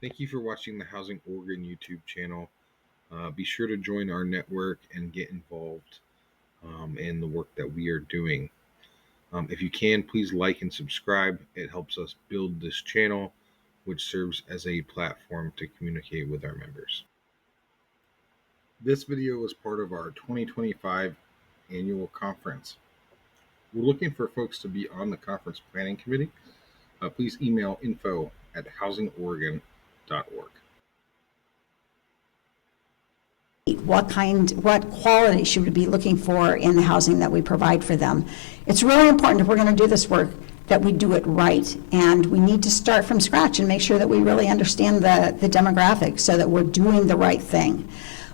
Thank you for watching the Housing Oregon YouTube channel. Be sure to join our network and get involved in the work that we are doing. If you can, please like and subscribe. It helps us build this channel, which serves as a platform to communicate with our members. This video is part of our 2025 annual conference. We're looking for folks to be on the conference planning committee. Please email info@housingoregon.org. What quality should we be looking for in the housing that we provide for them? It's really important if we're going to do this work that we do it right, and we need to start from scratch and make sure that we really understand the demographics so that we're doing the right thing.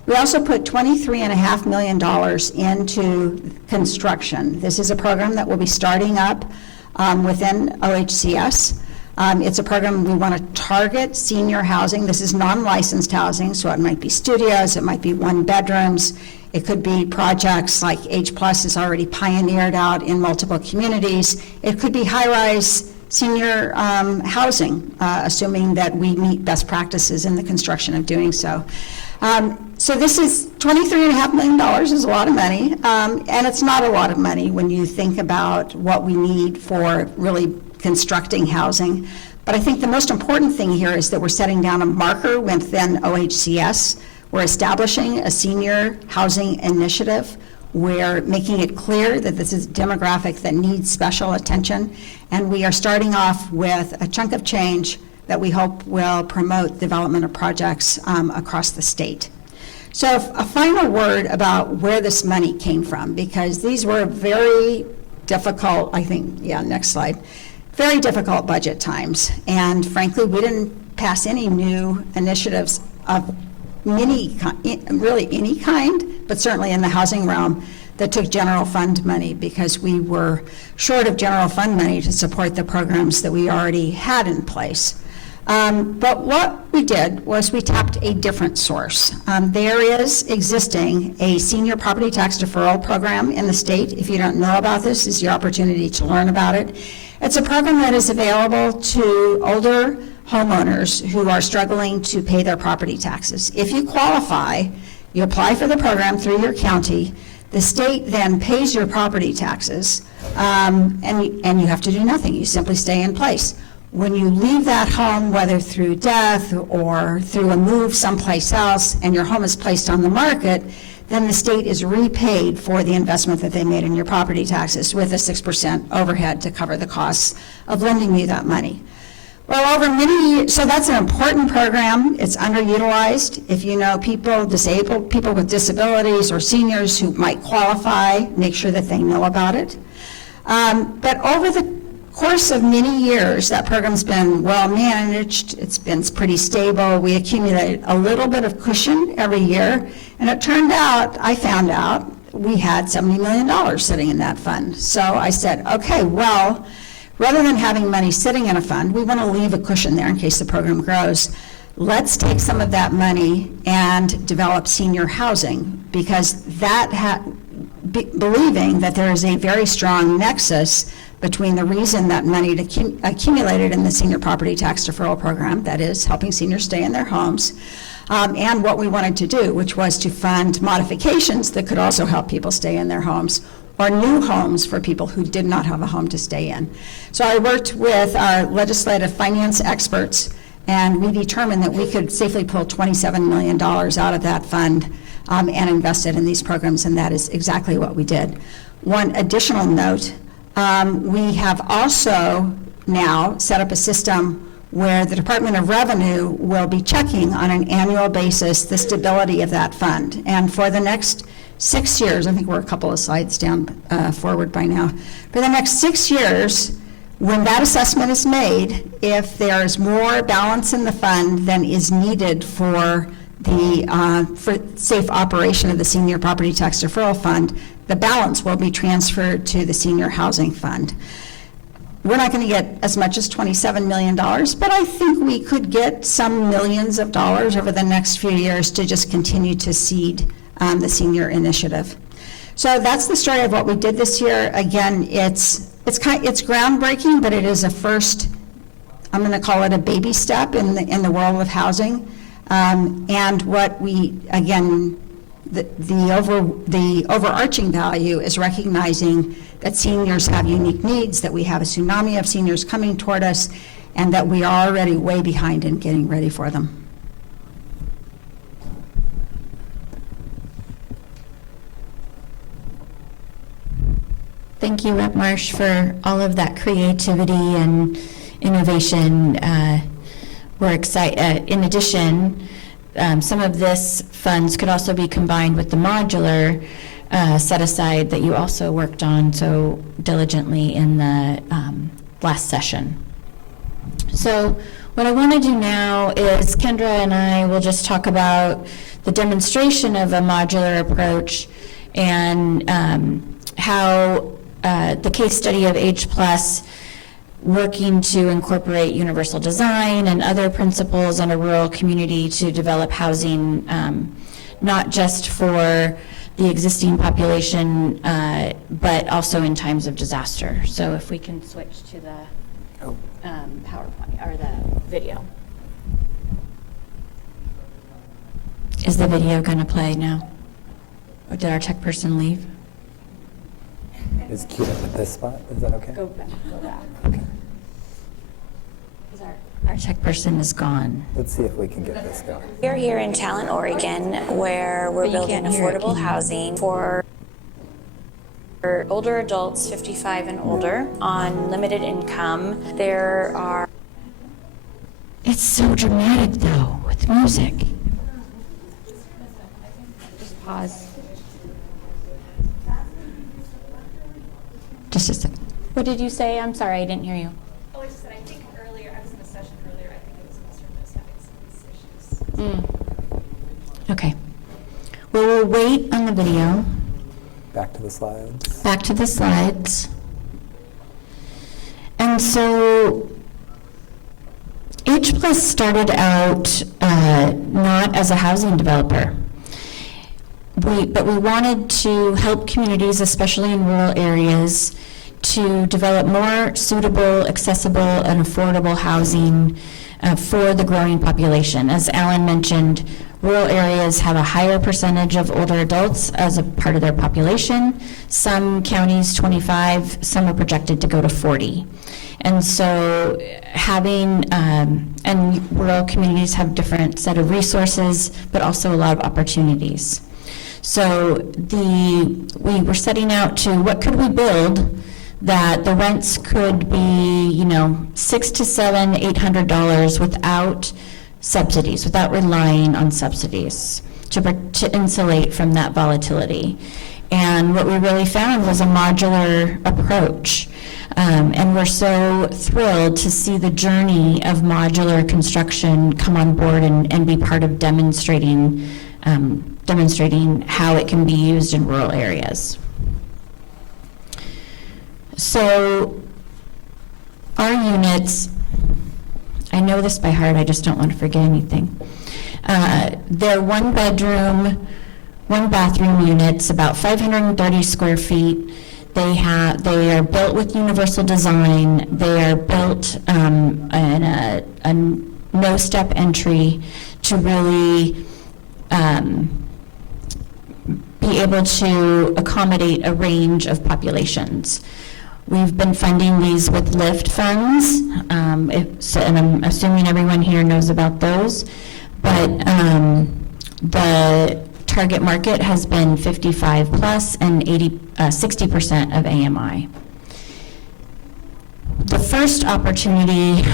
We also put $23.5 million into construction. This is a program that will be starting up within OHCS. It's a program we want to target senior housing. This is non-licensed housing, so it might be studios, it might be one bedrooms, it could be projects like H Plus is already pioneered out in multiple communities. It could be high-rise senior housing, assuming that we meet best practices in the construction of doing so. So this is $23.5 million is a lot of money, and it's not a lot of money when you think about what we need for really constructing housing. But I think the most important thing here is that we're setting down a marker within OHCS. We're establishing a senior housing initiative. We're making it clear that this is a demographic that needs special attention. And we are starting off with a chunk of change that we hope will promote development of projects across the state. So a final word about where this money came from, because these were very difficult, I think, next slide, very difficult budget times. And frankly, we didn't pass any new initiatives of really any kind, but certainly in the housing realm that took general fund money, because we were short of general fund money to support the programs that we already had in place. But what we did was we tapped a different source. There is existing a senior property tax deferral program in the state. If you don't know about this, this is your opportunity to learn about it. It's a program that is available to older homeowners who are struggling to pay their property taxes. If you qualify, you apply for the program through your county. The state then pays your property taxes, and you have to do nothing. You simply stay in place. When you leave that home, whether through death or through a move someplace else, and your home is placed on the market, then the state is repaid for the investment that they made in your property taxes with a 6% overhead to cover the costs of lending you that money. Well, over many years, so that's an important program. It's underutilized. If you know people, disabled people with disabilities or seniors who might qualify, make sure that they know about it. But over the course of many years, that program's been well managed. It's been pretty stable. We accumulate a little bit of cushion every year, and it turned out, I found out, we had $70 million sitting in that fund. So I said, okay, well, rather than having money sitting in a fund, we want to leave a cushion there in case the program grows. Let's take some of that money and develop senior housing, because that believing that there is a very strong nexus between the reason that money accumulated in the senior property tax deferral program, that is helping seniors stay in their homes, and what we wanted to do, which was to fund modifications that could also help people stay in their homes, or new homes for people who did not have a home to stay in. So I worked with our legislative finance experts, and we determined that we could safely pull $27 million out of that fund and invest it in these programs, and that is exactly what we did. One additional note, we have also now set up a system where the Department of Revenue will be checking on an annual basis the stability of that fund. And for the next 6 years, I think we're a couple of slides down forward by now, for the next 6 years, when that assessment is made, if there is more balance in the fund than is needed for the for safe operation of the Senior Property Tax Deferral Fund, the balance will be transferred to the Senior Housing Fund. We're not going to get as much as $27 million, but I think we could get some millions of dollars over the next few years to just continue to seed the senior initiative. So that's the story of what we did this year. Again, it's groundbreaking, but it is a first I'm going to call it a baby step in the world of housing. And what we, again, the overarching value is recognizing that seniors have unique needs, that we have a tsunami of seniors coming toward us, and that we are already way behind in getting ready for them. Thank you, Rep. Marsh, for all of that creativity and innovation. We're excited. In addition, some of this funds could also be combined with the modular set aside that you also worked on so diligently in the last session. So what I want to do now is Kendra and I will just talk about the demonstration of a modular approach and how the case study of Age Plus working to incorporate universal design and other principles in a rural community to develop housing, not just for the existing population, but also in times of disaster. So if we can switch to the PowerPoint or the video. Is the video going to play now? Or did our tech person leave? Is queued up at this spot? Is that okay? Go back. Okay. Our tech person is gone. Let's see if we can get this going. We're here in Talent, Oregon, where we're building affordable housing for older adults 55 and older on limited income. There are... It's so dramatic, though, with music. Just pause. Just a second. What did you say? I'm sorry, I didn't hear you. Oh, I just said, I think earlier, I was in a session earlier, I think it was Mr. Moose having some issues. Okay. Well, we'll wait on the video. Back to the slides. Back to the slides. And so H Plus started out not as a housing developer. But we wanted to help communities, especially in rural areas, to develop more suitable, accessible, and affordable housing for the growing population. As Alan mentioned, rural areas have a higher percentage of older adults as a part of their population. Some counties 25, some are projected to go to 40. And so having, and rural communities have different set of resources, but also a lot of opportunities. So we were setting out to what could we build that the rents could be, $600 to $700, $800 without subsidies, without relying on subsidies to insulate from that volatility. And what we really found was a modular approach. And we're so thrilled to see the journey of modular construction come on board and be part of demonstrating how it can be used in rural areas. So our units, I know this by heart, I just don't want to forget anything. They're 1 bedroom, 1 bathroom units, about 530 square feet. They are built with universal design. They are built in a no-step entry to really be able to accommodate a range of populations. We've been funding these with LIFT funds, and I'm assuming everyone here knows about those, but the target market has been 55 plus and 60% of AMI. The first opportunity,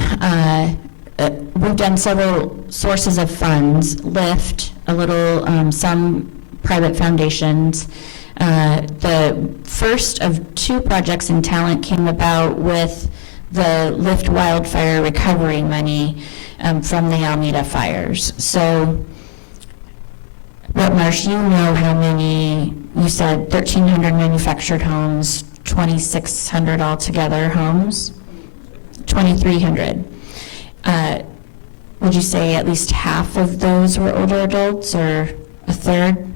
we've done several sources of funds, LIFT, a little, some private foundations. The first of 2 projects in Talent came about with the LIFT wildfire recovery money from the Alameda fires. So, Rep. Marsh, you know how many, you said 1,300 manufactured homes, 2,600 altogether homes, 2,300. Would you say at least half of those were older adults or a third?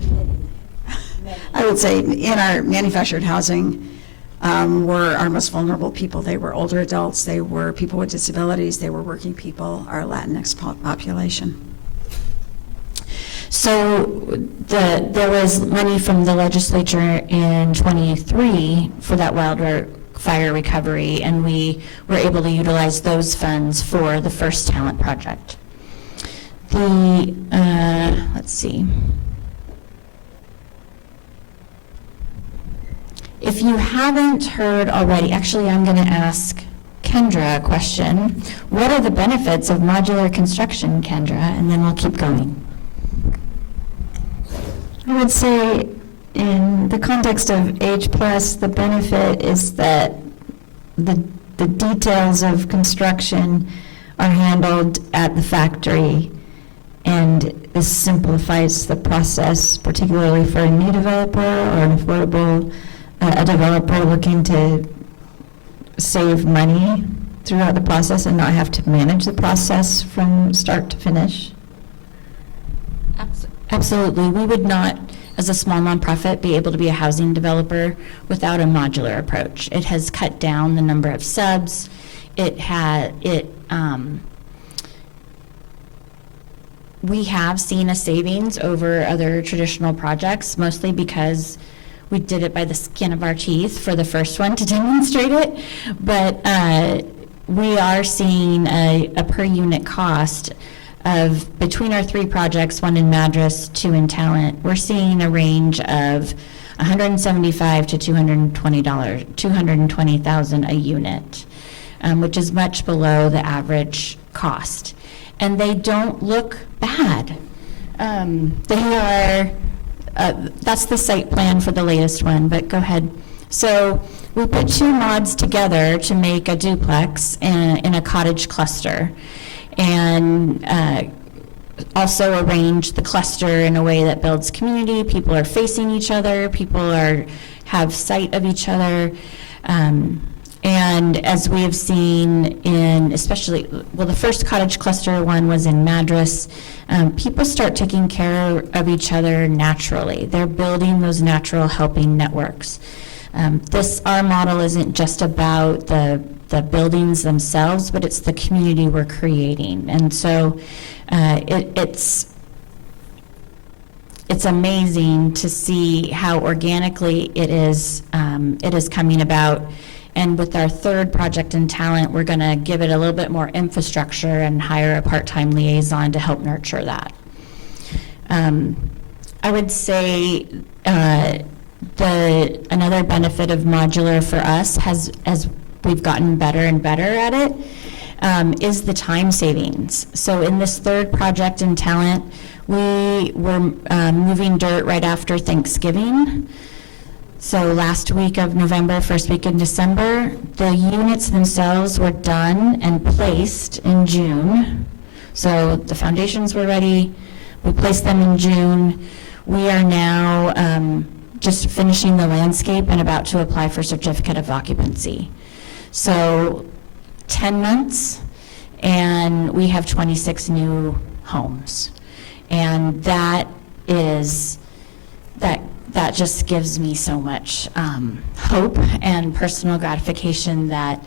I would say in our manufactured housing, were our most vulnerable people. They were older adults, they were people with disabilities, they were working people, our Latinx population. So there was money from the legislature in '23 for that wildfire recovery, and we were able to utilize those funds for the first talent project. Let's see. If you haven't heard already, actually I'm going to ask Kendra a question. What are the benefits of modular construction, Kendra? And then we'll keep going. I would say in the context of Age Plus, the benefit is that the details of construction are handled at the factory, and this simplifies the process, particularly for a new developer or an affordable, a developer looking to save money throughout the process and not have to manage the process from start to finish. Absolutely. We would not, as a small nonprofit, be able to be a housing developer without a modular approach. It has cut down the number of subs. We have seen a savings over other traditional projects, mostly because we did it by the skin of our teeth for the first one to demonstrate it. But we are seeing a per unit cost of, between our 3 projects, 1 in Madras, 2 in Talent, we're seeing a range of $175 to $220,000 a unit, which is much below the average cost. And they don't look bad. That's the site plan for the latest one, but go ahead. So we put 2 mods together to make a duplex in a cottage cluster, and also arrange the cluster in a way that builds community. People are facing each other, people have sight of each other. And as we have seen in, especially, well, the first cottage cluster one was in Madras, people start taking care of each other naturally. They're building those natural helping networks. Our model isn't just about the buildings themselves, but it's the community we're creating. And so it's amazing to see how organically it is coming about. And with our 3rd project in Talent, we're going to give it a little bit more infrastructure and hire a part-time liaison to help nurture that. I would say another benefit of modular for us, as we've gotten better and better at it, is the time savings. So in this 3rd project in Talent, we were moving dirt right after Thanksgiving. So last week of November, first week in December, the units themselves were done and placed in June. So the foundations were ready. We placed them in June. We are now just finishing the landscape and about to apply for certificate of occupancy. So 10 months, and we have 26 new homes. And that just gives me so much hope and personal gratification that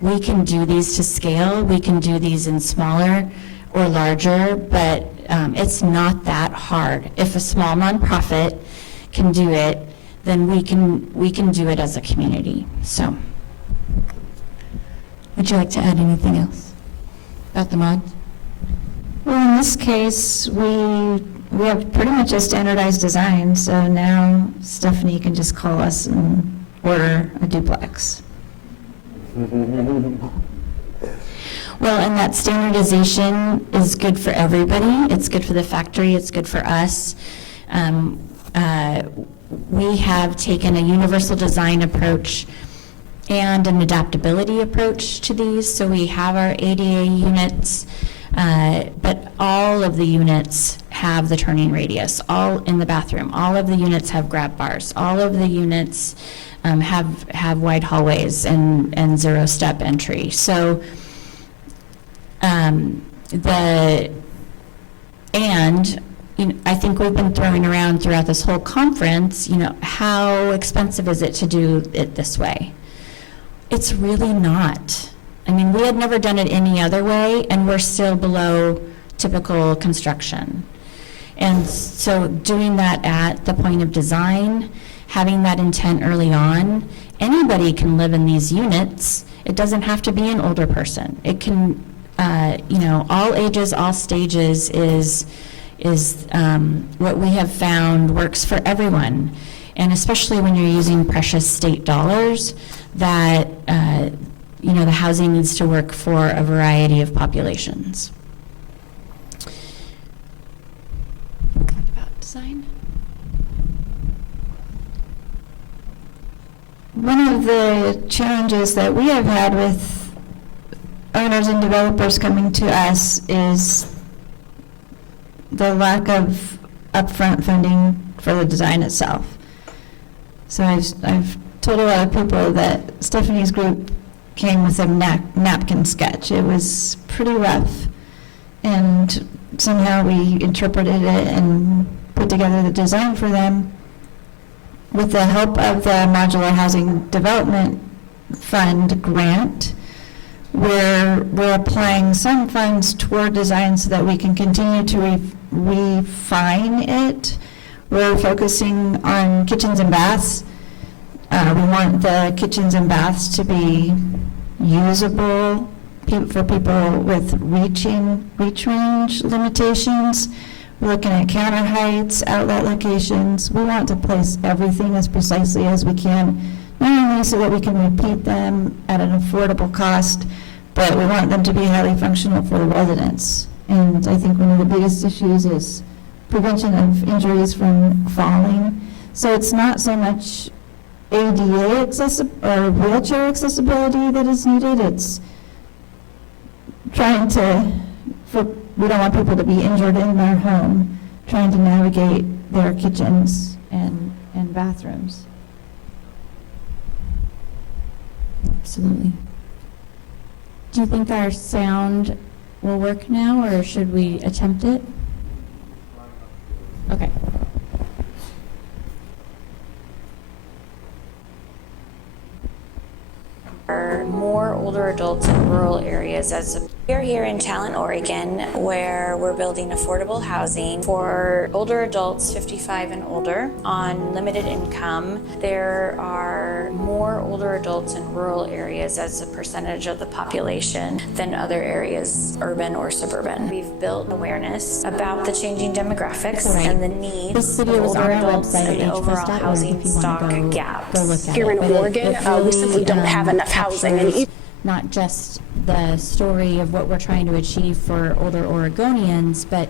we can do these to scale. We can do these in smaller or larger, but it's not that hard. If a small nonprofit can do it, then we can do it as a community. So, would you like to add anything else about the mod? Well, in this case, we have pretty much a standardized design, so now Stephanie can just call us and order a duplex. Well, and that standardization is good for everybody. It's good for the factory, it's good for us. We have taken a universal design approach and an adaptability approach to these. So we have our ADA units, but all of the units have the turning radius, all in the bathroom. All of the units have grab bars. All of the units have wide hallways and zero-step entry. So I think we've been throwing around throughout this whole conference, how expensive is it to do it this way? It's really not. I mean, we had never done it any other way, and we're still below typical construction. And so doing that at the point of design, having that intent early on, anybody can live in these units. It doesn't have to be an older person. It can, all ages, all stages is what we have found works for everyone. And especially when you're using precious state dollars, that, the housing needs to work for a variety of populations. Talk about design. One of the challenges that we have had with owners and developers coming to us is the lack of upfront funding for the design itself. So I've told a lot of people that Stephanie's group came with a napkin sketch. It was pretty rough, and somehow we interpreted it and put together the design for them. With the help of the Modular Housing Development Fund grant, we're applying some funds toward design so that we can continue to refine it. We're focusing on kitchens and baths. We want the kitchens and baths to be usable for people with reach range limitations. We're looking at counter heights, outlet locations. We want to place everything as precisely as we can, not only so that we can repeat them at an affordable cost, but we want them to be highly functional for the residents. And I think one of the biggest issues is prevention of injuries from falling. So it's not so much ADA or wheelchair accessibility that is needed. It's trying to, we don't want people to be injured in their home, trying to navigate their kitchens and bathrooms. Absolutely. Do you think our sound will work now, or should we attempt it? Okay. Are more older adults in rural areas we're here in Talent, Oregon, where we're building affordable housing for older adults 55 and older on limited income. There are more older adults in rural areas as a percentage of the population than other areas, urban or suburban. We've built awareness about the changing demographics and the needs This of video is on older our adults website and the at overall hplus.org housing if you want stock to go gaps. look at Here it. in But Oregon, we simply don't have enough housing. And not just the story of what we're trying to achieve for older Oregonians, but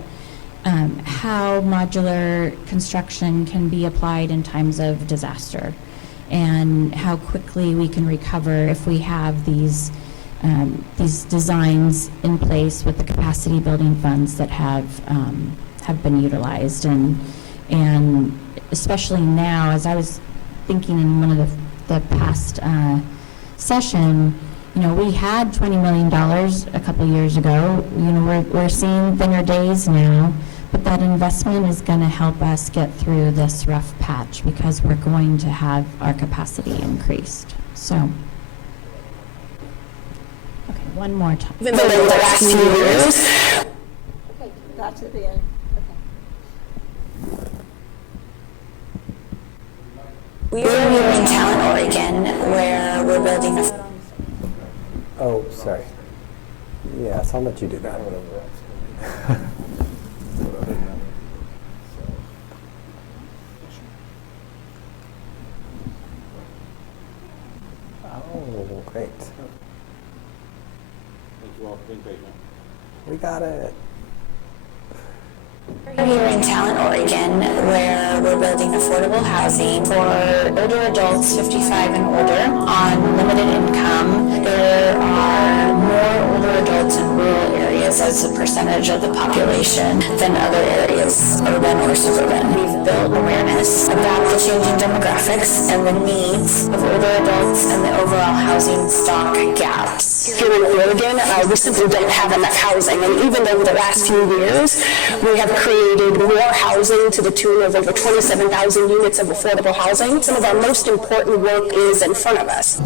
how modular construction can be applied in times of disaster, and how quickly we can recover if we have these designs in place with the capacity building funds that have been utilized, and especially now, as I was thinking in one of the past session. We had $20 million a couple years ago. We're seeing thinner days now, but that investment is going to help us get through this rough patch because we're going to have our capacity increased. So, okay, one more time. even though the last few years, Okay, got to the end. We're here in Talent, Oregon, where we're building a Oh, sorry. Yes, I'll let you do that. Oh, great. We got it. We're here in Talent, Oregon, where we're building affordable housing for older adults 55 and older on limited income. There are more older adults in rural areas as a percentage of the population than other areas, urban or suburban. We've built awareness about the changing demographics and the needs of older adults and the overall housing stock gaps. here in Oregon, we simply don't have enough housing. And even over the last few years, we have created more housing to the tune of over 27,000 units of affordable housing. Some of our most important work is in front of us.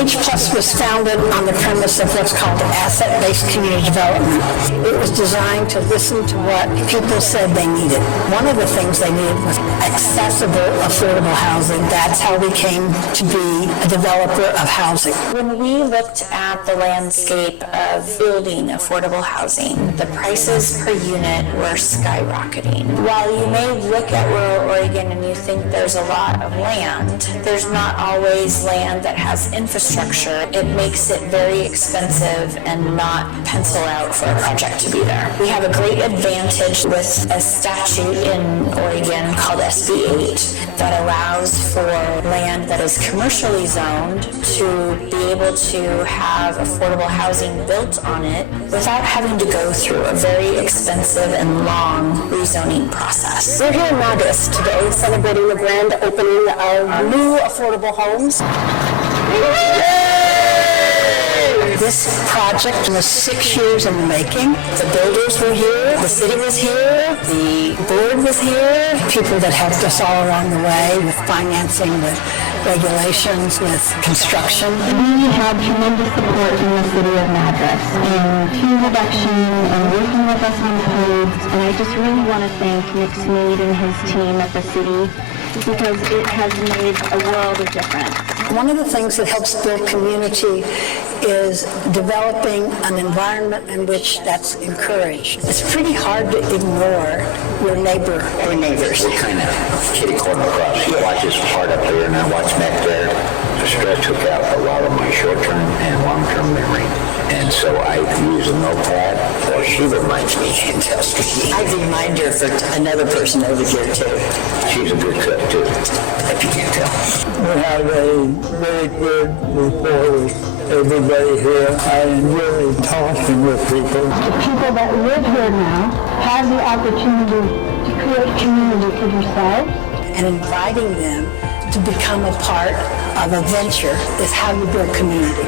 H Plus was founded on the premise of what's called asset-based community development. It was designed to listen to what people said they needed. One of the things they needed was accessible, affordable housing. That's how we came to be a developer of housing. When we looked at the landscape of building affordable housing, the prices per unit were skyrocketing. While you may look at rural Oregon and you think there's a lot of land, there's not always land that has infrastructure. It makes it very expensive and not pencil out for a project to be there. We have a great advantage with a statute in Oregon called SB 8 that allows for land that is commercially zoned to be able to have affordable housing built on it without having to go through a very expensive and long rezoning process. We're here in August today celebrating the grand opening of new affordable homes. This project was 6 years in the making. The builders were here, the city was here, the board was here, people that helped us all along the way with financing, with regulations, with construction. We had tremendous support from the city of Madras in fee reduction and working with us on codes, and I just really want to thank Nick Sneed and his team at the city because it has made a world of difference. One of the things that helps build community is developing an environment in which that's encouraged. It's pretty hard to ignore your neighbor or neighbors. We kind of kitty corner across. You watch this part up here and I watch back there. The stress took out a lot of my short-term and long-term memory. And so I use a notepad, or she reminds me and tells me. I remind her for another person over here too. She's a good cook too, if you can't tell. We have a very good rapport with everybody here. I enjoy talking with people. The people that live here now have the opportunity to create community for themselves. And inviting them to become a part of a venture is how you build community.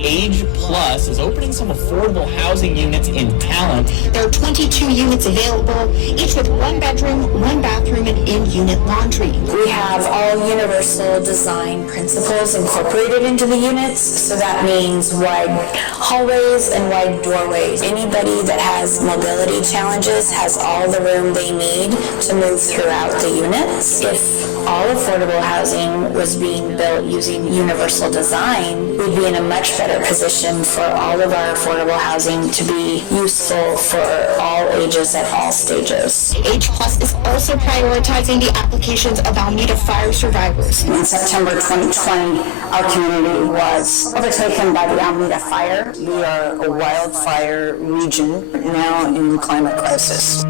Age Plus is opening some affordable housing units in Talent. There are 22 units available, each with 1 bedroom, 1 bathroom, and in-unit laundry. We have all universal design principles incorporated into the units, so that means wide hallways and wide doorways. Anybody that has mobility challenges has all the room they need to move throughout the units. If all affordable housing was being built using universal design, we'd be in a much better position for all of our affordable housing to be useful for all ages at all stages. Age Plus is also prioritizing the applications of Alameda fire survivors. In September 2020, our community was overtaken by the Alameda fire. We are a wildfire region now in climate crisis.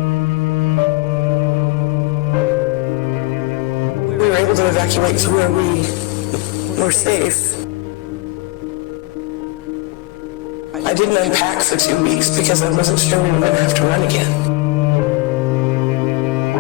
We were able to evacuate to where we were safe. I didn't unpack for 2 weeks because I wasn't sure we were going to have to run again.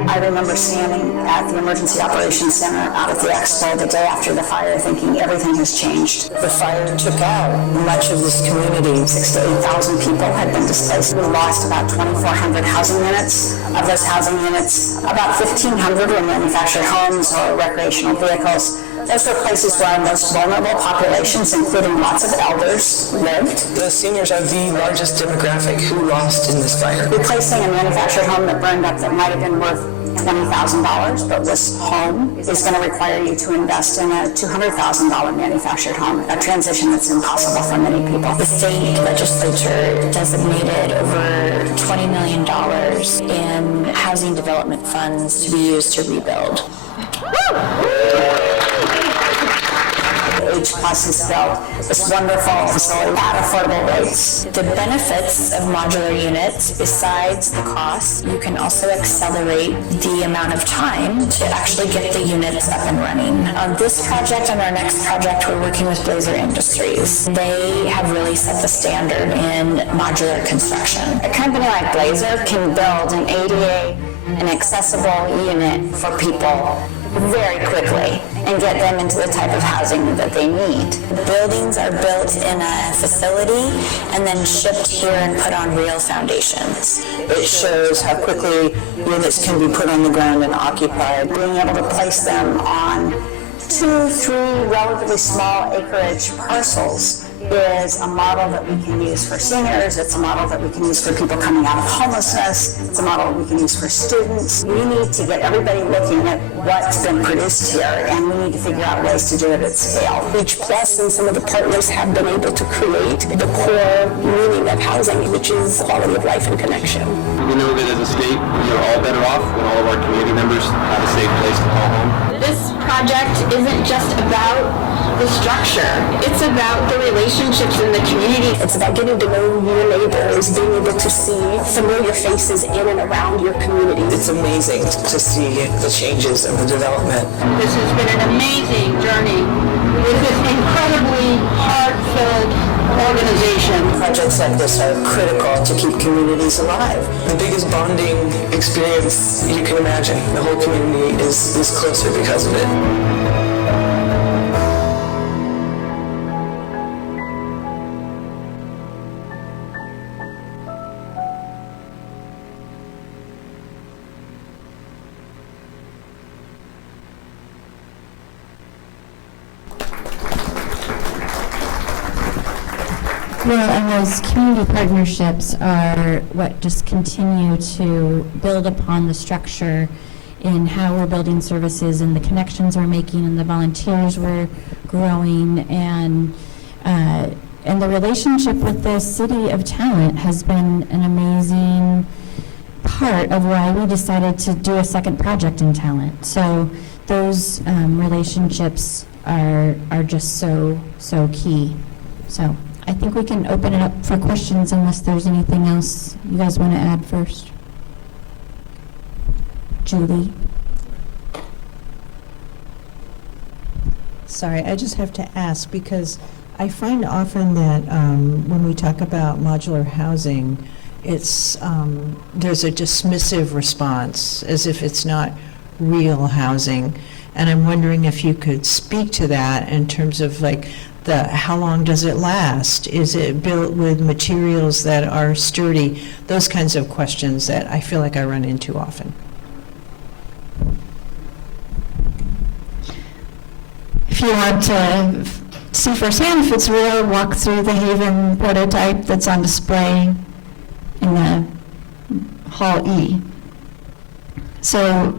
I remember standing at the Emergency Operations Center out at the Expo the day after the fire thinking everything has changed. The fire took out much of this community. 6,000 to 8,000 people had been displaced. We lost about 2,400 housing units. Of those housing units, about 1,500 were manufactured homes or recreational vehicles. Those were places where our most vulnerable populations, including lots of elders, lived. The seniors are the largest demographic who lost in this fire. Replacing a manufactured home that burned up that might have been worth $20,000 but was home is going to require you to invest in a $200,000 manufactured home, a transition that's impossible for many people. The state legislature designated over $20 million in housing development funds to be used to rebuild. H Plus has built this wonderful facility at affordable rates. The benefits of modular units, besides the cost, you can also accelerate the amount of time to actually get the units up and running. On this project and our next project, we're working with Blazer Industries. They have really set the standard in modular construction. A company like Blazer can build an ADA an accessible unit for people very quickly and get them into the type of housing that they need. Buildings are built in a facility and then shipped here and put on real foundations. It shows how quickly units can be put on the ground and occupied. Being able to place them on 2, 3 relatively small acreage parcels is a model that we can use for seniors. It's a model that we can use for people coming out of homelessness. It's a model we can use for students. We need to get everybody looking at what's been produced here, and we need to figure out ways to do it at scale. H Plus and some of the partners have been able to create the core meaning of housing, which is quality of life and connection. We know that as a state, we are all better off when all of our community members have a safe place to call home. This project isn't just about the structure. It's about the relationships in the community. It's about getting to know your neighbors, being able to see familiar faces in and around your community. It's amazing to see the changes and the development. This has been an amazing journey with this incredibly heart-filled organization. Projects like this are critical to keep communities alive. The biggest bonding experience you can imagine. The whole community is closer because of it. Well, and those community partnerships are what just continue to build upon the structure in how we're building services and the connections we're making and the volunteers we're growing, and the relationship with the City of Talent has been an amazing part of why we decided to do a second project in Talent. So those relationships are just so key. So I think we can open it up for questions unless there's anything else you guys want to add first. Julie? Sorry, I just have to ask because I find often that when we talk about modular housing, it's there's a dismissive response as if it's not real housing. And I'm wondering if you could speak to that in terms of like how long does it last? Is it built with materials that are sturdy? Those kinds of questions that I feel like I run into often. If you want to see firsthand if it's real, walk through the Haven prototype that's on display in the Hall E. So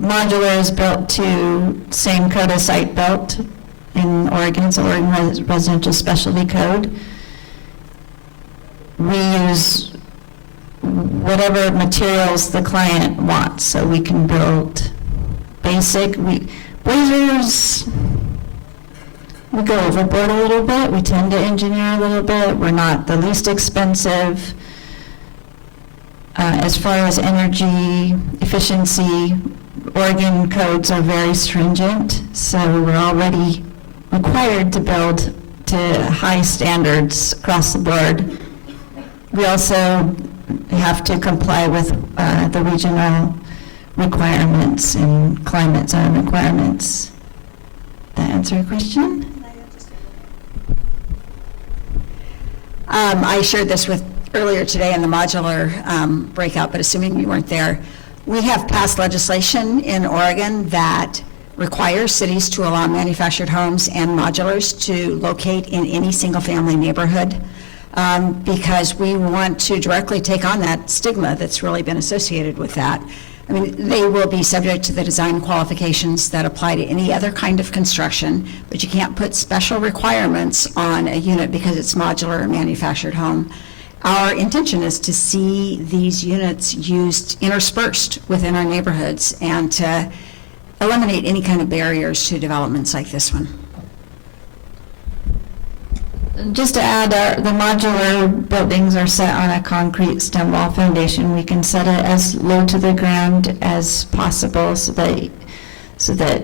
modular is built to same code as site built in Oregon. It's Oregon Residential Specialty Code. We use whatever materials the client wants, so we can build basic. Blazers, we go overboard a little bit. We tend to engineer a little bit. We're not the least expensive. As far as energy efficiency, Oregon codes are very stringent, so we're already required to build to high standards across the board. We also have to comply with the regional requirements and climate zone requirements. That answer your question? I shared this with earlier today in the modular breakout, but assuming you weren't there, we have passed legislation in Oregon that requires cities to allow manufactured homes and modulars to locate in any single-family neighborhood because we want to directly take on that stigma that's really been associated with that. I mean, they will be subject to the design qualifications that apply to any other kind of construction, but you can't put special requirements on a unit because it's modular or manufactured home. Our intention is to see these units used interspersed within our neighborhoods and to eliminate any kind of barriers to developments like this one. Just to add, the modular buildings are set on a concrete stem wall foundation. We can set it as low to the ground as possible so that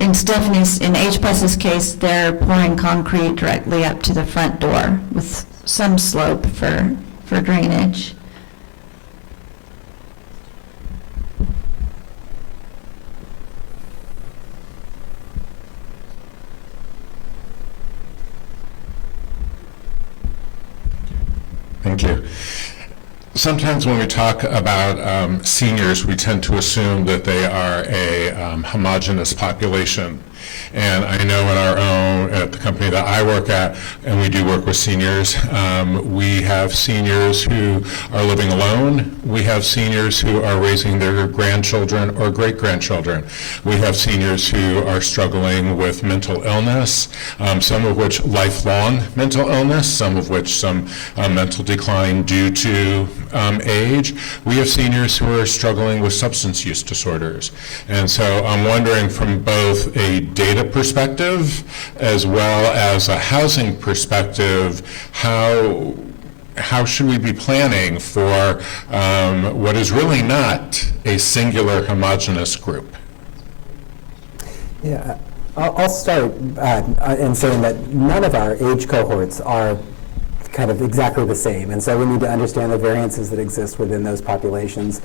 in Stephanie's, in H+'s case, they're pouring concrete directly up to the front door with some slope for drainage. Thank you. Sometimes when we talk about seniors, we tend to assume that they are a homogeneous population. And I know in our own, at the company that I work at, and we do work with seniors, we have seniors who are living alone. We have seniors who are raising their grandchildren or great-grandchildren. We have seniors who are struggling with mental illness, some of which lifelong mental illness, some of which some mental decline due to age. We have seniors who are struggling with substance use disorders. And so I'm wondering, from both a data perspective as well as a housing perspective, how should we be planning for what is really not a singular homogeneous group? Yeah, I'll start in saying that none of our age cohorts are kind of exactly the same, and so we need to understand the variances that exist within those populations.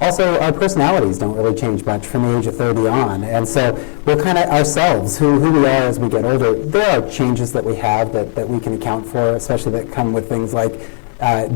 Also, our personalities don't really change much from the age of 30 on, and so we're kind of ourselves, who we are as we get older. There are changes that we have that we can account for, especially that come with things like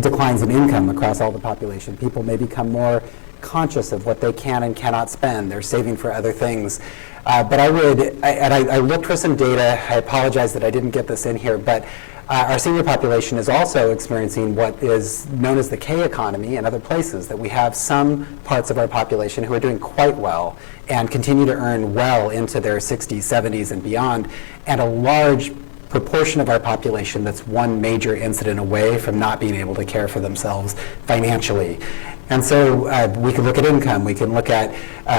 declines in income across all the population. People may become more conscious of what they can and cannot spend. They're saving for other things. But I looked for some data. I apologize that I didn't get this in here, but our senior population is also experiencing what is known as the K economy in other places, that we have some parts of our population who are doing quite well and continue to earn well into their 60s, 70s, and beyond, and a large proportion of our population that's one major incident away from not being able to care for themselves financially. And so we can look at income, we can look at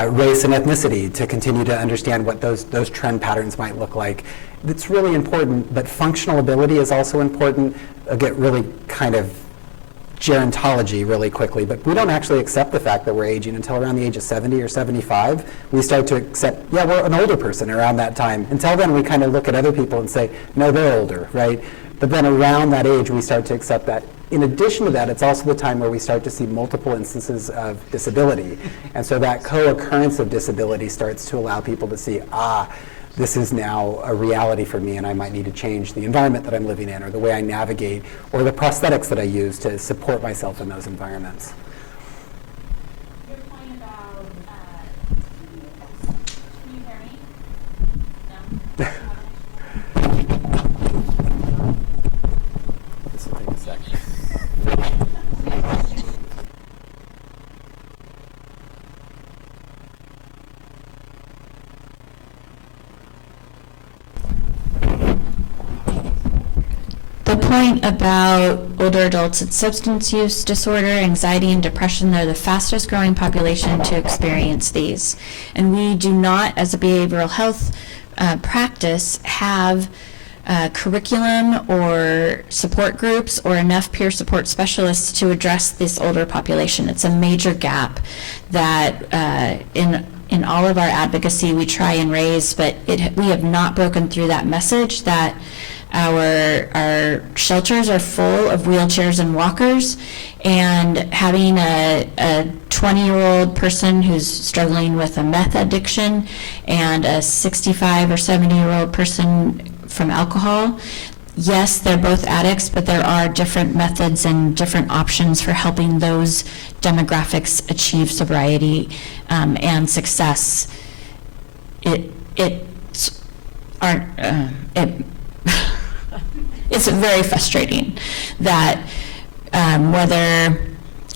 race and ethnicity to continue to understand what those trend patterns might look like. It's really important, but functional ability is also important. I'll get really kind of gerontology really quickly, but we don't actually accept the fact that we're aging until around the age of 70 or 75. We start to accept, yeah, we're an older person around that time. Until then, we kind of look at other people and say, no, they're older, right? But then around that age, we start to accept that. In addition to that, it's also the time where we start to see multiple instances of disability. And so that co-occurrence of disability starts to allow people to see, this is now a reality for me, and I might need to change the environment that I'm living in, or the way I navigate, or the prosthetics that I use to support myself in those environments. Your point about, can you hear me? No? This will take a second. The point about older adults and substance use disorder, anxiety, and depression, they're the fastest growing population to experience these. And we do not, as a behavioral health practice, have curriculum or support groups or enough peer support specialists to address this older population. It's a major gap that in all of our advocacy we try and raise, but we have not broken through that message that our shelters are full of wheelchairs and walkers, and having a 20-year-old person who's struggling with a meth addiction and a 65 or 70-year-old person from alcohol, yes, they're both addicts, but there are different methods and different options for helping those demographics achieve sobriety and success. It's very frustrating that whether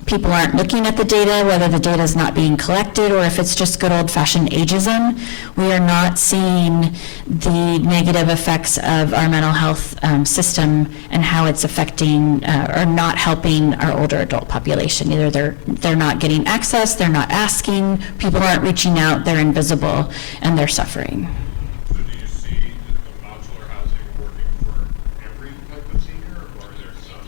people aren't looking at the data, whether the data is not being collected, or if it's just good old-fashioned ageism, we are not seeing the negative effects of our mental health system and how it's affecting or not helping our older adult population. Either they're not getting access, they're not asking, people aren't reaching out, they're invisible, and they're suffering. So do you see the modular housing working for every type of senior, or are there some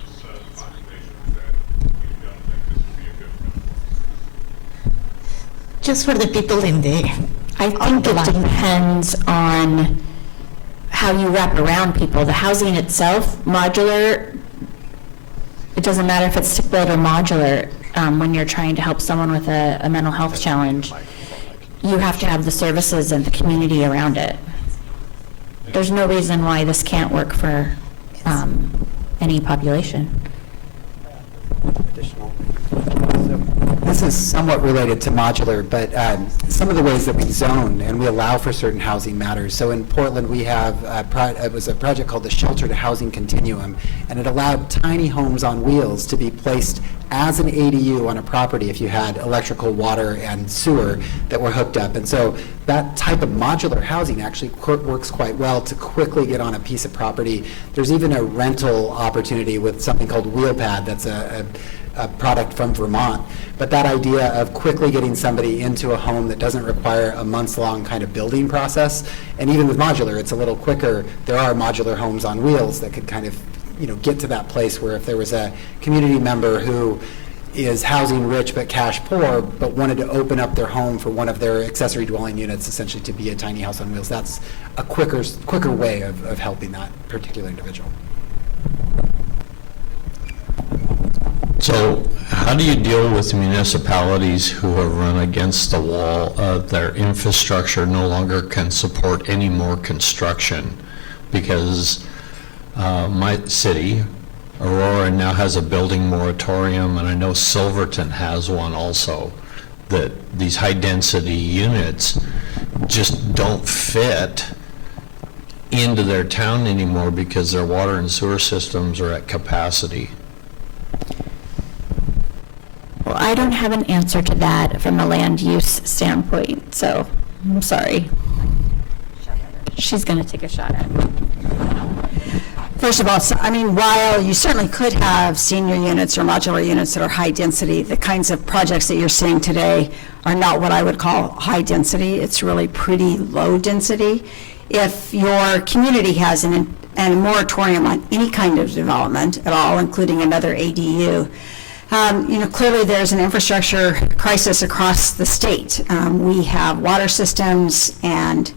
populations that you don't think this would be a good fit for? Just for the people in the... I think it depends on how you wrap around people. The housing itself, modular, it doesn't matter if it's stick-built or modular. When you're trying to help someone with a mental health challenge, you have to have the services and the community around it. There's no reason why this can't work for any population. additional. So this is somewhat related to modular, but some of the ways that we zone and we allow for certain housing matters. So in Portland, we have it was a project called the Shelter to Housing Continuum, and it allowed tiny homes on wheels to be placed as an ADU on a property if you had electrical, water, and sewer that were hooked up. And so that type of modular housing actually works quite well to quickly get on a piece of property. There's even a rental opportunity with something called Wheelpad that's a product from Vermont. But that idea of quickly getting somebody into a home that doesn't require a months-long kind of building process, and even with modular, it's a little quicker. There are modular homes on wheels that could kind of get to that place where if there was a community member who is housing rich but cash poor, but wanted to open up their home for one of their accessory dwelling units, essentially to be a tiny house on wheels, that's a quicker way of helping that particular individual. So how do you deal with municipalities who have run against the wall of their infrastructure no longer can support any more construction? Because my city, Aurora, now has a building moratorium, and I know Silverton has one also, that these high-density units just don't fit into their town anymore because their water and sewer systems are at capacity. Well, I don't have an answer to that from a land use standpoint, so I'm sorry. She's going to take a shot at it. First of all, while you certainly could have senior units or modular units that are high density, the kinds of projects that you're seeing today are not what I would call high density. It's really pretty low density. If your community has a moratorium on any kind of development at all, including another ADU, clearly there's an infrastructure crisis across the state. We have water systems and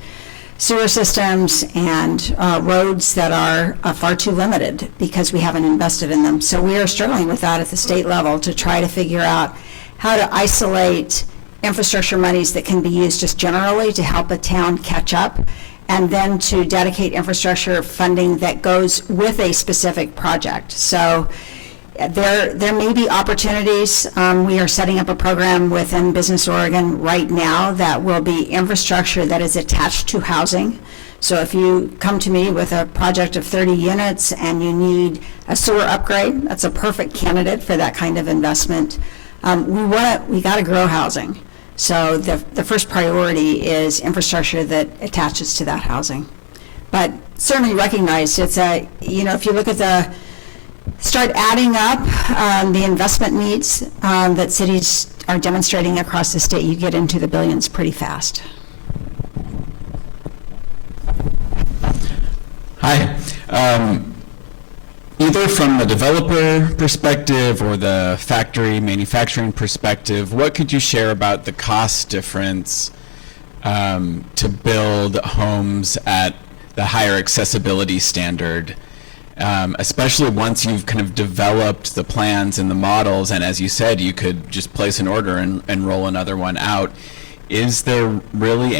sewer systems and roads that are far too limited because we haven't invested in them. So we are struggling with that at the state level to try to figure out how to isolate infrastructure monies that can be used just generally to help a town catch up, and then to dedicate infrastructure funding that goes with a specific project. So there may be opportunities. We are setting up a program within Business Oregon right now that will be infrastructure that is attached to housing. So if you come to me with a project of 30 units and you need a sewer upgrade, that's a perfect candidate for that kind of investment. We got to grow housing. So the first priority is infrastructure that attaches to that housing. But certainly recognize it's if you look at start adding up the investment needs that cities are demonstrating across the state, you get into the billions pretty fast. Hi. Either from the developer perspective or the factory manufacturing perspective, what could you share about the cost difference to build homes at the higher accessibility standard? Especially once you've kind of developed the plans and the models, and as you said, you could just place an order and roll another one out. Is there really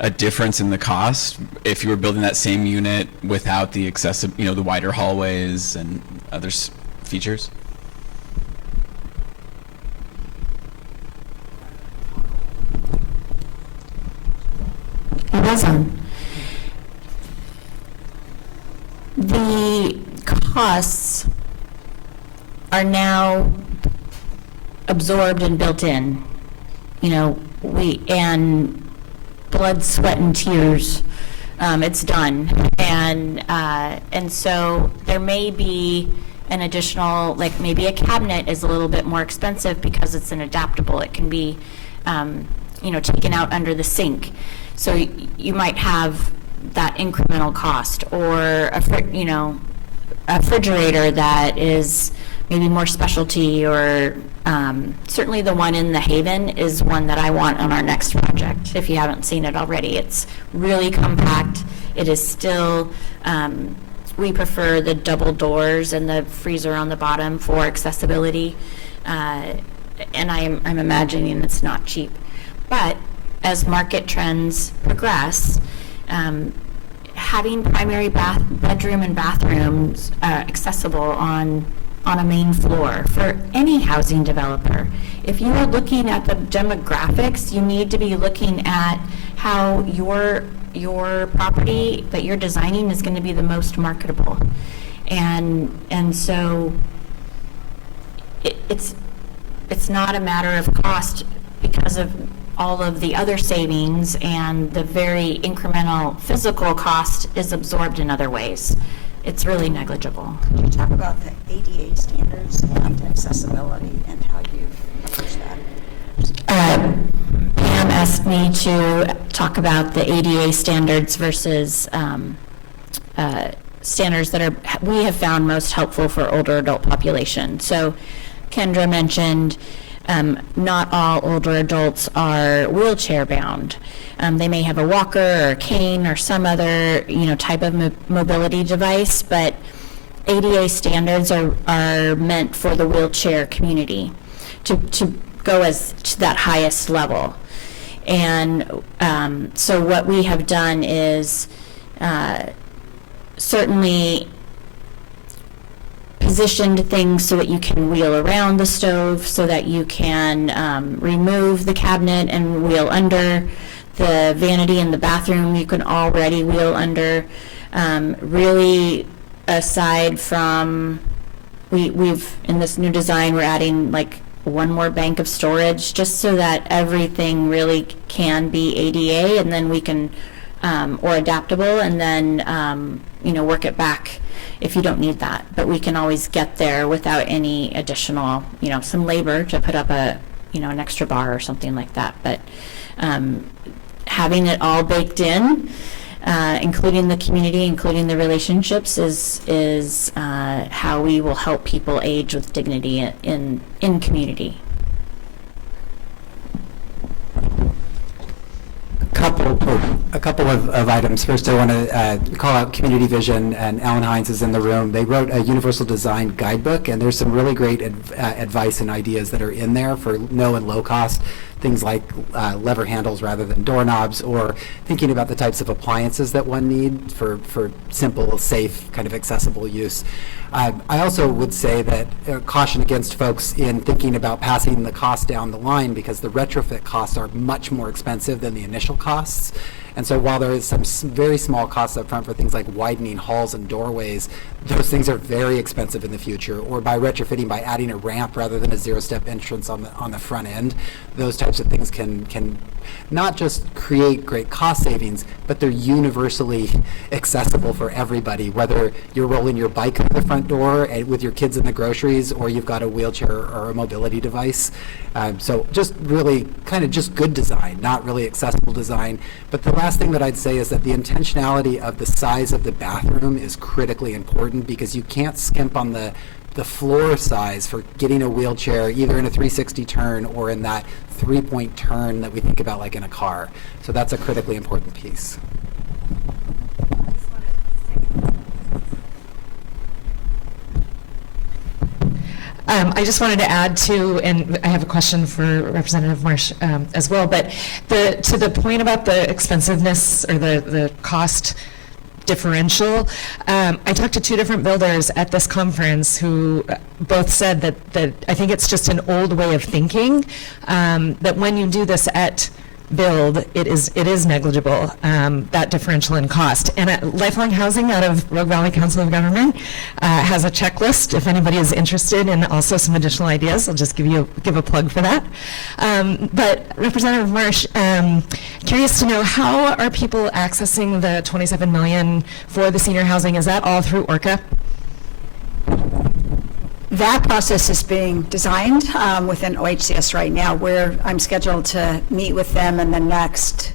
a difference in the cost if you were building that same unit without the the wider hallways and other features? It was on. The costs are now absorbed and built in. And blood, sweat, and tears. It's done, and so there may be an additional, like maybe a cabinet is a little bit more expensive because it's an adaptable. It can be, taken out under the sink. So you might have that incremental cost, or a refrigerator that is maybe more specialty, or certainly the one in the Haven is one that I want on our next project. If you haven't seen it already, it's really compact. It is still, we prefer the double doors and the freezer on the bottom for accessibility. And I'm imagining it's not cheap. But as market trends progress, having primary bedroom and bathrooms accessible on on a main floor for any housing developer. If you are looking at the demographics, you need to be looking at how your property that you're designing is going to be the most marketable. And so it's not a matter of cost because of all of the other savings, and the very incremental physical cost is absorbed in other ways. It's really negligible. Can you talk about the ADA standards and accessibility and how you've approached that? Pam asked me to talk about the ADA standards versus standards that we have found most helpful for older adult population. So Kendra mentioned not all older adults are wheelchair bound. They may have a walker or a cane or some other type of mobility device, but ADA standards are meant for the wheelchair community to go to that highest level. And so what we have done is certainly positioned things so that you can wheel around the stove, so that you can remove the cabinet and wheel under. The vanity in the bathroom you can already wheel under. Really, aside from, we've in this new design, we're adding like one more bank of storage just so that everything really can be ADA, and then we can, or adaptable, and then work it back if you don't need that. But we can always get there without any additional, some labor to put up a, an extra bar or something like that. But having it all baked in, including the community, including the relationships, is how we will help people age with dignity in community. A couple of items. First, I want to call out Community Vision, and Alan Hines is in the room. They wrote a universal design guidebook, and there's some really great advice and ideas that are in there for no and low cost. Things like lever handles rather than doorknobs, or thinking about the types of appliances that one needs for simple, safe, kind of accessible use. I also would say that caution against folks in thinking about passing the cost down the line, because the retrofit costs are much more expensive than the initial costs. And so while there is some very small costs up front for things like widening halls and doorways, those things are very expensive in the future. Or by retrofitting, by adding a ramp rather than a zero-step entrance on the front end, those types of things can not just create great cost savings, but they're universally accessible for everybody, whether you're rolling your bike through the front door with your kids in the groceries, or you've got a wheelchair or a mobility device. So just really kind of just good design, not really accessible design. But the last thing that I'd say is that the intentionality of the size of the bathroom is critically important, because you can't skimp on the floor size for getting a wheelchair either in a 360 turn or in that 3-point turn that we think about like in a car. So that's a critically important piece. I just wanted to add to, and I have a question for Representative Marsh as well, but to the point about the expensiveness or the cost differential, I talked to two different builders at this conference who both said that I think it's just an old way of thinking, that when you do this at build, it is negligible, that differential in cost. And Lifelong Housing out of Rogue Valley Council of Government has a checklist if anybody is interested, and also some additional ideas. I'll just give a plug for that. But Representative Marsh, curious to know, how are people accessing the $27 million for the senior housing? Is that all through ORCA? That process is being designed within OHCS right now, where I'm scheduled to meet with them in the next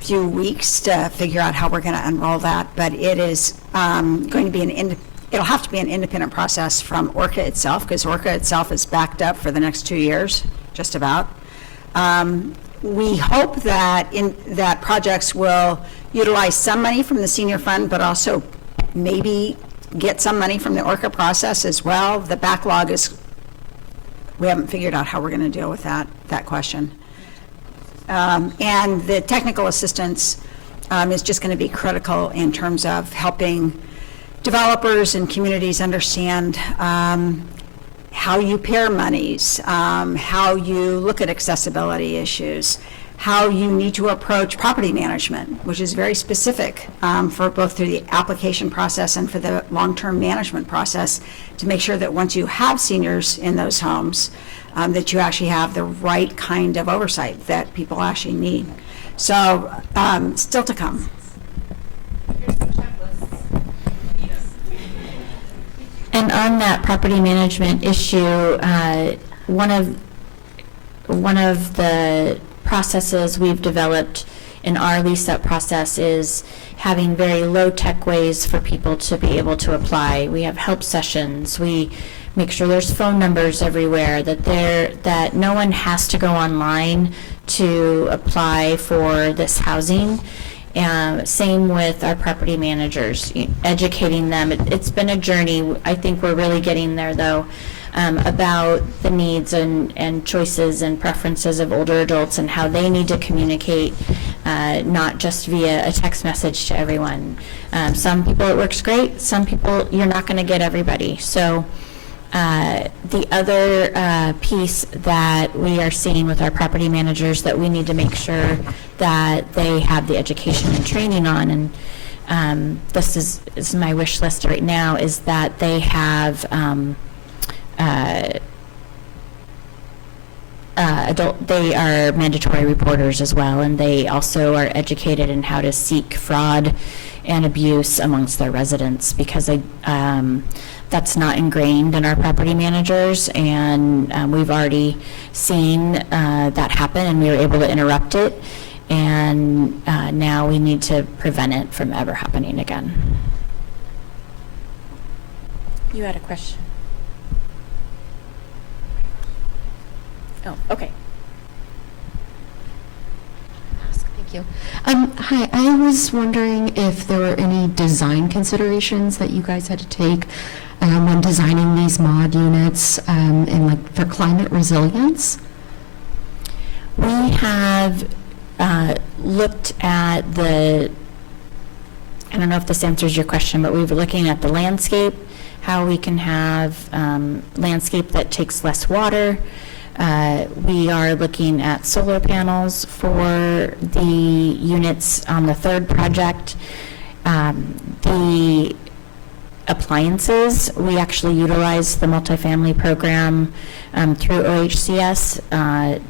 few weeks to figure out how we're going to enroll that. But it is going to be it'll have to be an independent process from ORCA itself, because ORCA itself is backed up for the next 2 years, just about. We hope that projects will utilize some money from the senior fund, but also maybe get some money from the ORCA process as well. The backlog we haven't figured out how we're going to deal with that question. And the technical assistance is just going to be critical in terms of helping developers and communities understand how you pair monies, how you look at accessibility issues, how you need to approach property management, which is very specific for both through the application process and for the long-term management process, to make sure that once you have seniors in those homes, that you actually have the right kind of oversight that people actually need. So still to come. And on that property management issue, one of the processes we've developed in our lease-up process is having very low-tech ways for people to be able to apply. We have help sessions. We make sure there's phone numbers everywhere, that no one has to go online to apply for this housing. Same with our property managers, educating them. It's been a journey. I think we're really getting there, though, about the needs and choices and preferences of older adults and how they need to communicate, not just via a text message to everyone. Some people it works great. Some people you're not going to get everybody. So the other piece that we are seeing with our property managers that we need to make sure that they have the education and training on, and this is my wish list right now, is that they have they are mandatory reporters as well, and they also are educated in how to seek fraud and abuse amongst their residents, because that's not ingrained in our property managers, and we've already seen that happen, and we were able to interrupt it, and now we need to prevent it from ever happening again. You had a question. Oh, okay. Thank you. Hi, I was wondering if there were any design considerations that you guys had to take when designing these mod units and like for climate resilience. We have looked at I don't know if this answers your question, but we were looking at the landscape, how we can have landscape that takes less water. We are looking at solar panels for the units on the third project. The appliances, we actually utilize the multifamily program through OHCS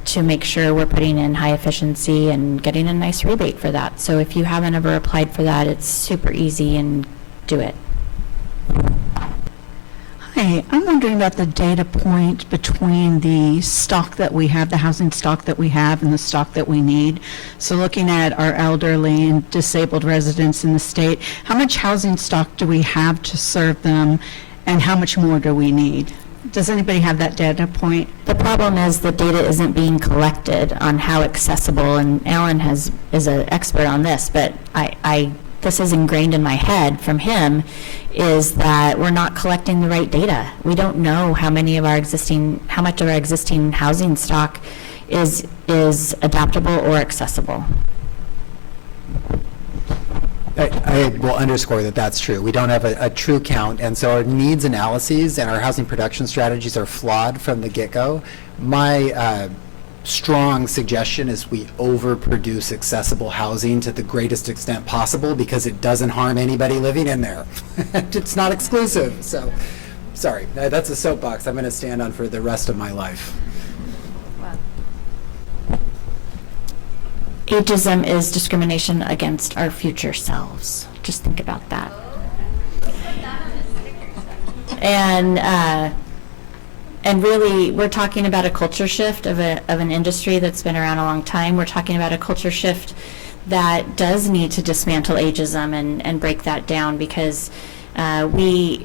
to make sure we're putting in high efficiency and getting a nice rebate for that. So if you haven't ever applied for that, it's super easy, and do it. Hi, I'm wondering about the data point between the stock that we have, the housing stock that we have, and the stock that we need. So looking at our elderly and disabled residents in the state, how much housing stock do we have to serve them, and how much more do we need? Does anybody have that data point? The problem is the data isn't being collected on how accessible, and Alan is an expert on this, but this is ingrained in my head from him, is that we're not collecting the right data. We don't know how much of our existing housing stock is adaptable or accessible. I will underscore that that's true. We don't have a true count, and so our needs analyses and our housing production strategies are flawed from the get-go. My strong suggestion is we overproduce accessible housing to the greatest extent possible, because it doesn't harm anybody living in there. It's not exclusive. So, sorry, that's a soapbox I'm going to stand on for the rest of my life. Ageism is discrimination against our future selves. Just think about that. And really, we're talking about a culture shift of an industry that's been around a long time. We're talking about a culture shift that does need to dismantle ageism and break that down, because we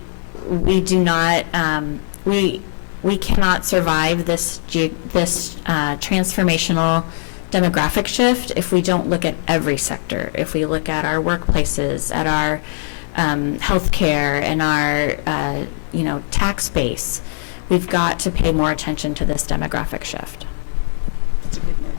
cannot survive this transformational demographic shift if we don't look at every sector. If we look at our workplaces, at our healthcare, and our tax base. We've got to pay more attention to this demographic shift. That's a good word.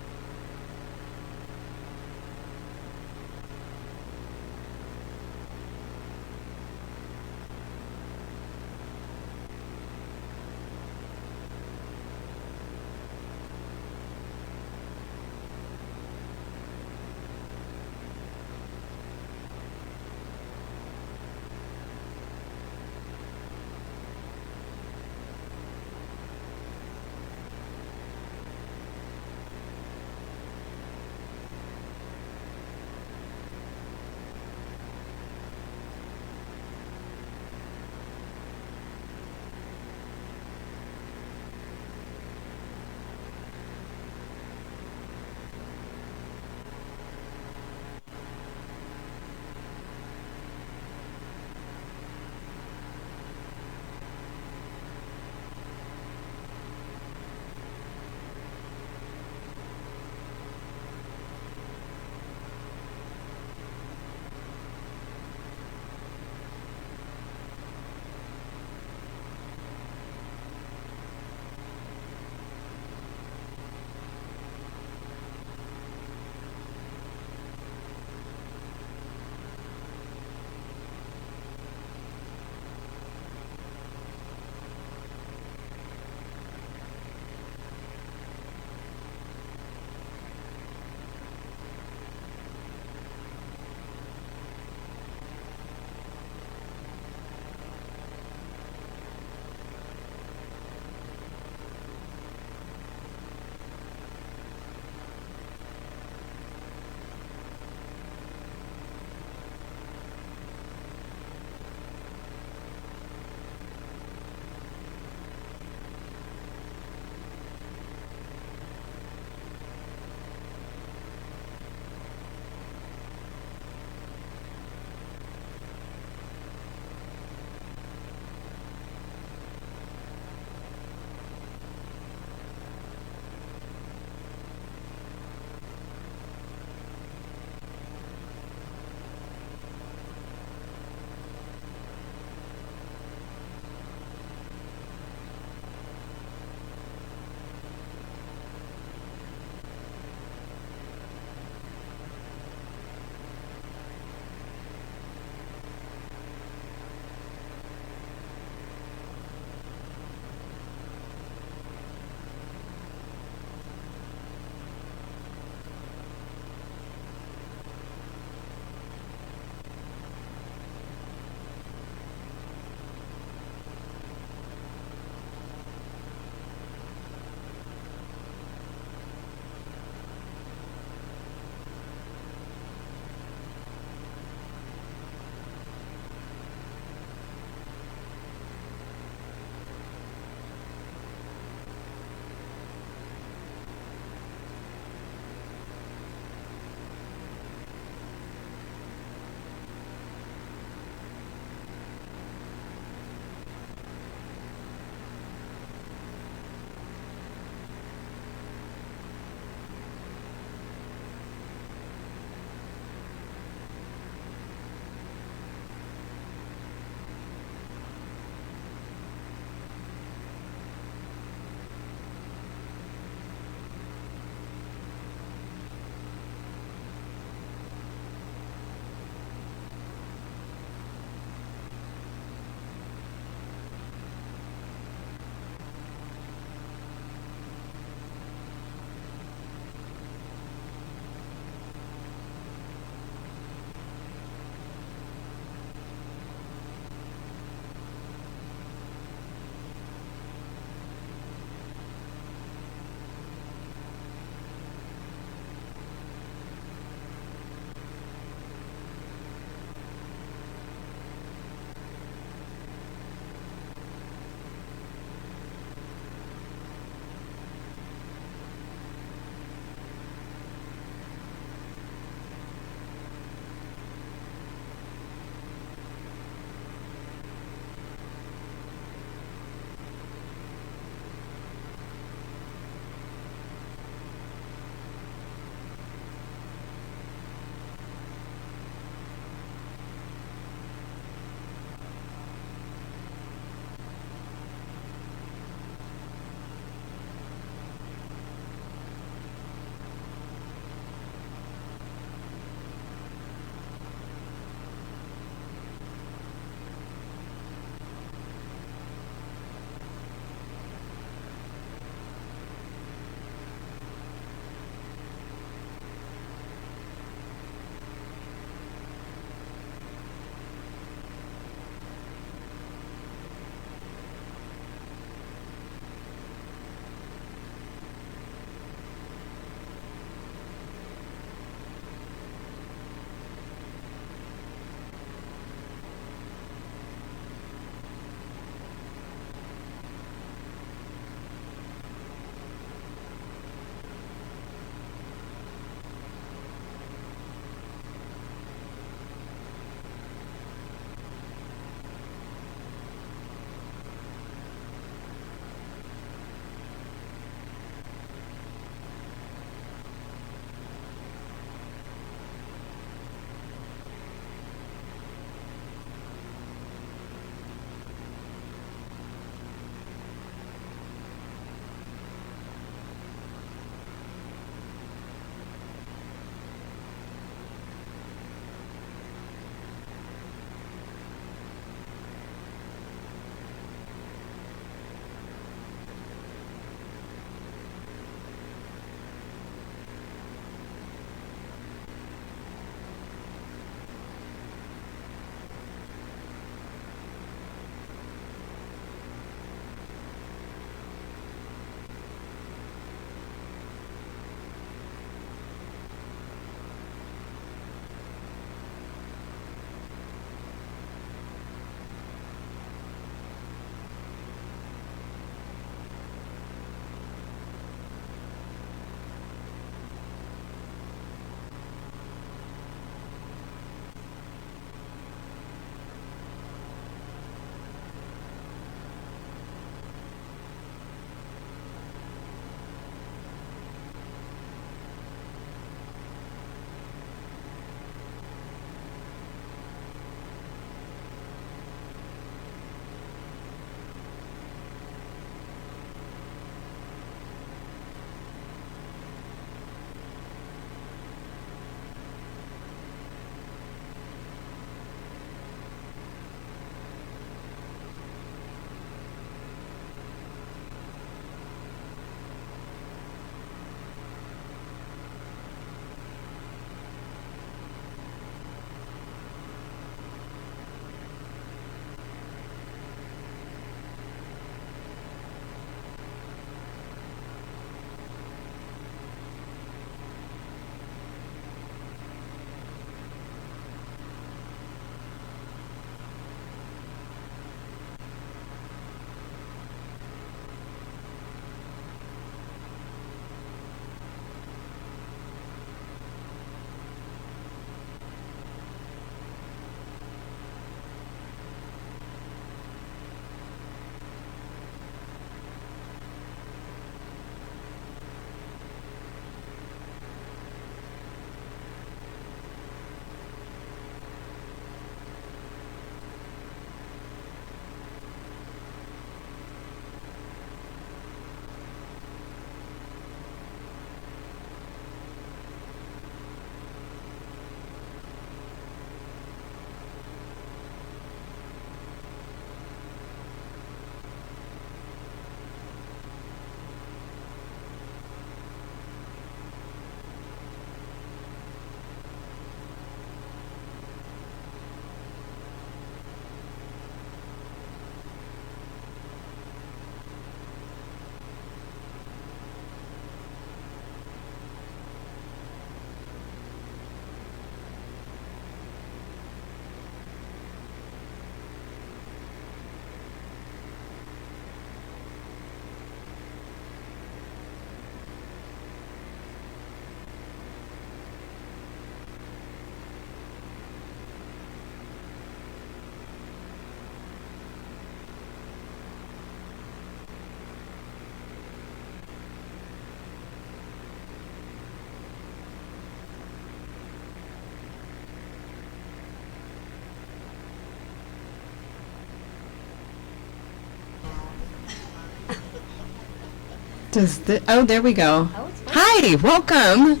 Oh, there we go. Hi, welcome.